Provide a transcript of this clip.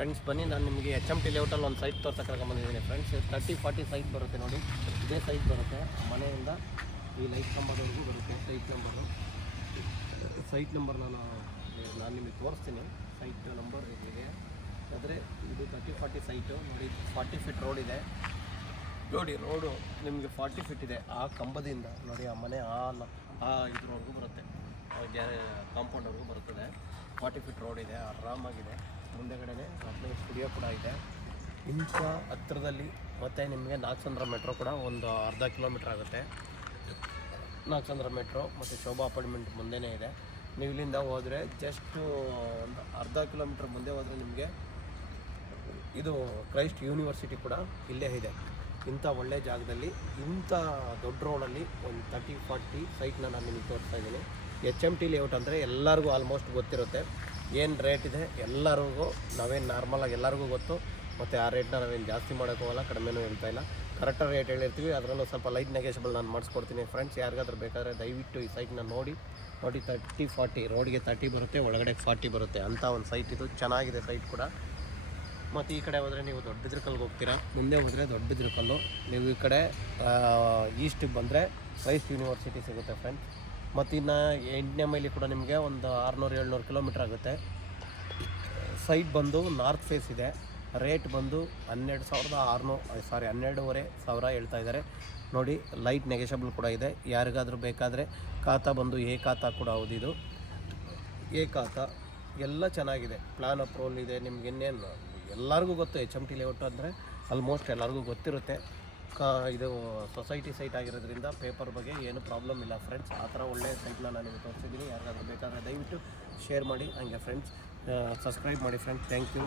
Friends ಬನ್ನಿ, ನಾನು ನಿಮಗೆ ಎಚ್ ಎಮ್ ಟಿ ಲೇಔಟಲ್ಲಿ ಒಂದು ಸೈಟ್ ತೋರ್ಸಕ್ಕೆ ಬಂದಿದ್ದೀನಿ ಫ್ರೆಂಡ್ಸ್. 30-40 ಸೈಟ್ ಬರುತ್ತೆ ನೋಡಿ. ಇದೇ ಸೈಟ್ ಬರುತ್ತೆ, ಮನೆಯಿಂದ ಈ ಲೈಟ್ ನಂಬರ್ವರೆಗೂ ಬರುತ್ತೆ. ಸೈಟ್ ನಂಬರ್ ನಾನು ನಿಮಗೆ ತೋರಿಸ್ತೀನಿ. ಸೈಟ್ ನಂಬರ್ ಇಲ್ಲಿದೆ. ಆದರೆ ಇದು 30-40 ಸೈಟು ನೋಡಿ. 40 ಫೀಟ್ ರೋಡ್ ಇದೆ ನೋಡಿ. ರೋಡು ನಿಮಗೆ 40 ಫೀಟ್ ಇದೆ. ಆ ಕಂಬದಿಂದ ನೋಡಿ, ಆ ಮನೆ ಇದ್ರವರೆಗೂ ಬರುತ್ತೆ, ಕಾಂಪೌಂಡ್ವರೆಗೂ ಬರುತ್ತದೆ. 40 ಫೀಟ್ ರೋಡ್ ಇದೆ, ಆರಾಮಾಗಿದೆ. ಮುಂದೆಗಡೆ ಅಪ್ಲೈ ಸ್ಟುಡಿಯೋ ಕೂಡ ಇದೆ. ಇಂಥ ಹತ್ತಿರದಲ್ಲಿ ಮತ್ತು ನಿಮಗೆ ನಾಗಸಂದ್ರ ಮೆಟ್ರೋ ಕೂಡ ಒಂದು ಅರ್ಧ ಕಿಲೋಮೀಟ್ರ್ ಆಗುತ್ತೆ. ನಾಗಸಂದ್ರ ಮೆಟ್ರೋ ಮತ್ತು ಶೋಭಾ ಅಪಾರ್ಟ್ಮೆಂಟ್ ಮುಂದೆನೇ ಇದೆ. ನೀವು ಇಲ್ಲಿಂದ ಹೋದರೆ ಜಸ್ಟು ಒಂದು ಅರ್ಧ ಕಿಲೋಮೀಟ್ರ್ ಮುಂದೆ ಹೋದರೆ ನಿಮಗೆ ಇದು ಕ್ರೈಸ್ಟ್ ಯೂನಿವರ್ಸಿಟಿ ಕೂಡ ಇಲ್ಲೇ ಇದೆ. ಇಂಥ ಒಳ್ಳೆ ಜಾಗದಲ್ಲಿ, ಇಂಥ ದೊಡ್ಡ ರೋಡಲ್ಲಿ ಒಂದು 30-40 ಸೈಟ್ನ ನಾನು ನಿಮಗೆ ತೋರಿಸ್ತಾ ಇದ್ದೀನಿ. ಎಚ್ ಎಮ್ ಟಿ ಲೇಔಟ್ ಅಂದರೆ ಎಲ್ಲರಿಗೂ ಆಲ್ಮೋಸ್ಟ್ ಗೊತ್ತಿರುತ್ತೆ. ಏನು ರೇಟ್ ಇದೆ ಎಲ್ಲರಿಗೂ, ನಾವೇನು ನಾರ್ಮಲಾಗಿ ಎಲ್ಲರಿಗೂ ಗೊತ್ತು. ಮತ್ತು ಆ ರೇಟ್ನ ನಾವೇನು ಜಾಸ್ತಿ ಮಾಡೋಕ್ಕೋಗಲ್ಲ, ಕಡಿಮೆನೂ ಹೇಳ್ತಾ ಇಲ್ಲ. ಕರೆಕ್ಟಾಗಿ ರೇಟ್ ಹೇಳಿರ್ತೀವಿ. ಅದರಲ್ಲೂ ಸ್ವಲ್ಪ ಲೈಟ್ ನೆಗೆಷಬಲ್ ನಾನು ಮಾಡಿಸ್ಕೊಡ್ತೀನಿ ಫ್ರೆಂಡ್ಸ್. ಯಾರಿಗಾದ್ರೂ ಬೇಕಾದರೆ ದಯವಿಟ್ಟು ಈ ಸೈಟ್ನ ನೋಡಿ 30-40 ರೋಡ್ಗೆ 30 ಬರುತ್ತೆ, ಒಳಗಡೆ 40 ಬರುತ್ತೆ. ಅಂಥ ಒಂದು ಸೈಟ್ ಇದು. ಚೆನ್ನಾಗಿದೆ ಸೈಟ್ ಕೂಡ. ಮತ್ತು ಈ ಕಡೆ ಹೋದರೆ ನೀವು ದೊಡ್ಡಬಿದ್ರಕಲ್ಗೆ ಹೋಗ್ತೀರಾ. ಮುಂದೆ ಹೋದರೆ ದೊಡ್ಡಬಿದ್ರಕಲ್ಲು. ನೀವು ಈ ಕಡೆ ಈಸ್ಟಿಗೆ ಬಂದರೆ ಕ್ರೈಸ್ಟ್ ಯೂನಿವರ್ಸಿಟಿ ಸಿಗುತ್ತೆ ಫ್ರೆಂಡ್ಸ್. ಮತ್ತು ಇನ್ನು 8ನೇ ಮೈಲಿ ಕೂಡ ನಿಮಗೆ ಒಂದು 600-700 ಕಿಲೋಮೀಟ್ರ್ ಆಗುತ್ತೆ. ಸೈಟ್ ಬಂದು ನಾರ್ತ್ ಫೇಸ್ ಇದೆ. ರೇಟ್ ಬಂದು 12,500 ಹೇಳ್ತಾ ಇದ್ದಾರೆ ನೋಡಿ. ಲೈಟ್ ನೆಗೆಷಬಲ್ ಕೂಡ ಇದೆ. ಯಾರಿಗಾದರೂ ಬೇಕಾದರೆ ಖಾತಾ ಬಂದು ಖಾತಾ ಕೂಡ ಹೌದು. ಇದು ಖಾತಾ ಎಲ್ಲ ಚೆನ್ನಾಗಿದೆ. ಪ್ಲಾನ್ ಅಪ್ರೂವಲ್ ಇದೆ. ನಿಮ್ಗೆ ಇನ್ನೇನು ಎಲ್ಲರಿಗೂ ಗೊತ್ತು, ಎಚ್ ಎಮ್ ಟಿ ಲೇಔಟ್ ಅಂದರೆ ಆಲ್ಮೋಸ್ಟ್ ಎಲ್ಲರಿಗೂ ಗೊತ್ತಿರುತ್ತೆ. ಇದು ಸೊಸೈಟಿ ಸೈಟ್ ಆಗಿರೋದ್ರಿಂದ ಪೇಪರ್ ಬಗ್ಗೆ ಏನು ಪ್ರಾಬ್ಲಮ್ ಇಲ್ಲ ಫ್ರೆಂಡ್ಸ್. ಆ ಥರ ಒಳ್ಳೆಯ ಸೈಟ್ನ ನಾನು ನಿಮಗೆ ತೋರಿಸಿದ್ದೀನಿ. ಯಾರಿಗಾದ್ರೂ ಬೇಕಾದರೆ ದಯವಿಟ್ಟು ಶೇರ್ ಮಾಡಿ. ಹಂಗೆ ಫ್ರೆಂಡ್ಸ್ ಸಬ್ಸ್ಕ್ರೈಬ್ ಮಾಡಿ ಫ್ರೆಂಡ್ಸ್. Thank you.